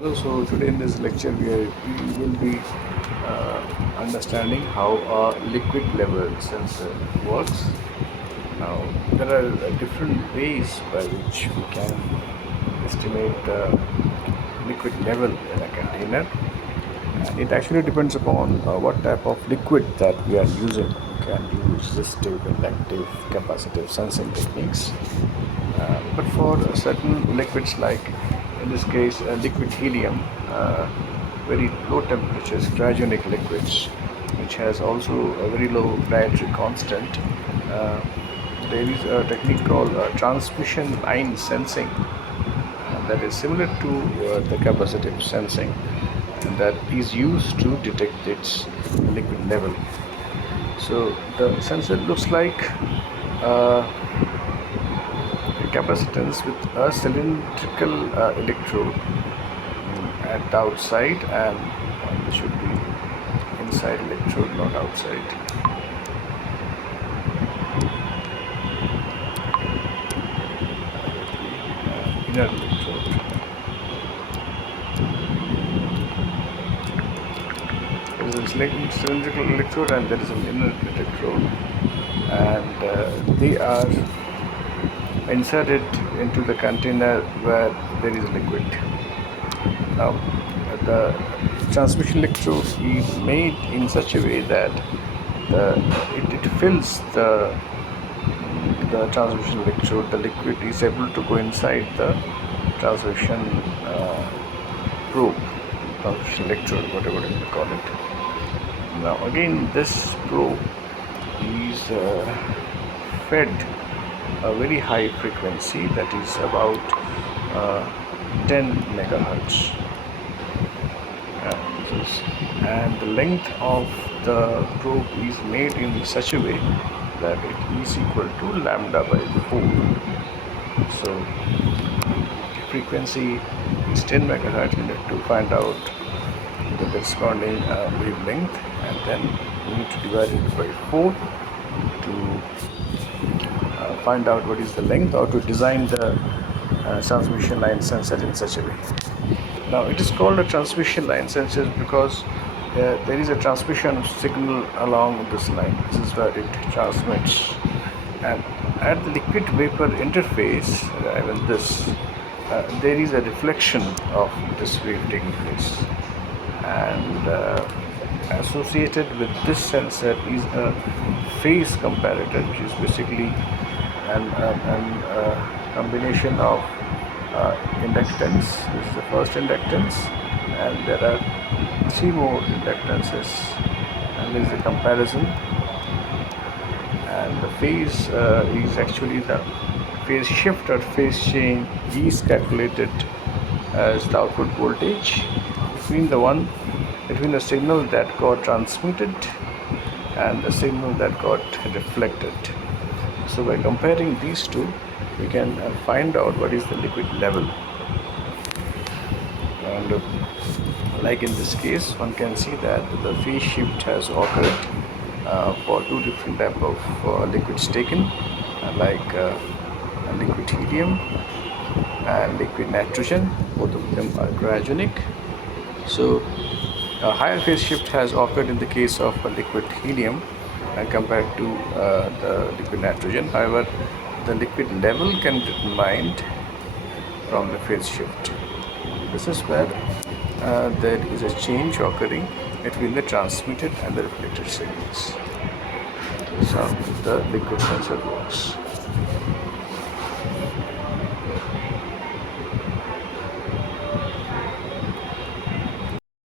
Hello, so today in this lecture we will be understanding how a liquid level sensor works. Now there are different ways by which we can estimate the liquid level in a container, and it actually depends upon what type of liquid that we are using. We can use resistive, inductive, capacitive sensing techniques. But for certain liquids, like in this case, liquid helium, very low temperatures, cryogenic liquids, which has also a very low dietary constant, uh, there is a technique called transmission line sensing, that is similar to the capacitive sensing, and that is used to detect its liquid level. So the sensor looks like uh, a capacitance with a cylindrical electrode at the outside, and this should be inside electrode, not outside. Inner electrode. There is a cylindrical electrode and there is an inner electrode, and they are inserted into the container where there is liquid. Now, the transmission electrode is made in such a way that it fills the transmission electrode. The liquid is able to go inside the transmission probe, transmission electrode, whatever you call it. Now, again, this probe is fed a very high frequency, that is about 10 megahertz. And the length of the probe is made in such a way that it is equal to lambda by 4. So frequency is 10 megahertz. We need to find out the corresponding wavelength, and then we need to divide it by 4 to find out what is the length, or to design the transmission line sensor in such a way. Now, it is called a transmission line sensor because there is a transmission signal along this line. This is where it transmits, and at the liquid vapor interface, even this, there is a reflection of this wave taking place, and associated with this sensor is a phase comparator, which is basically an combination of inductance. This is the first inductance, and there are 3 more inductances, and there is a comparison, and the phase is actually the phase shift or phase change is calculated as the output voltage between the signal that got transmitted and the signal that got reflected. So by comparing these two, we can find out what is the liquid level. And like in this case, one can see that the phase shift has occurred for 2 different type of liquids taken, like liquid helium and liquid nitrogen. Both of them are cryogenic. So a higher phase shift has occurred in the case of liquid helium compared to the liquid nitrogen. However, the liquid level can be determined from the phase shift. This is where there is a change occurring between the transmitted and the reflected signals. So the liquid sensor works.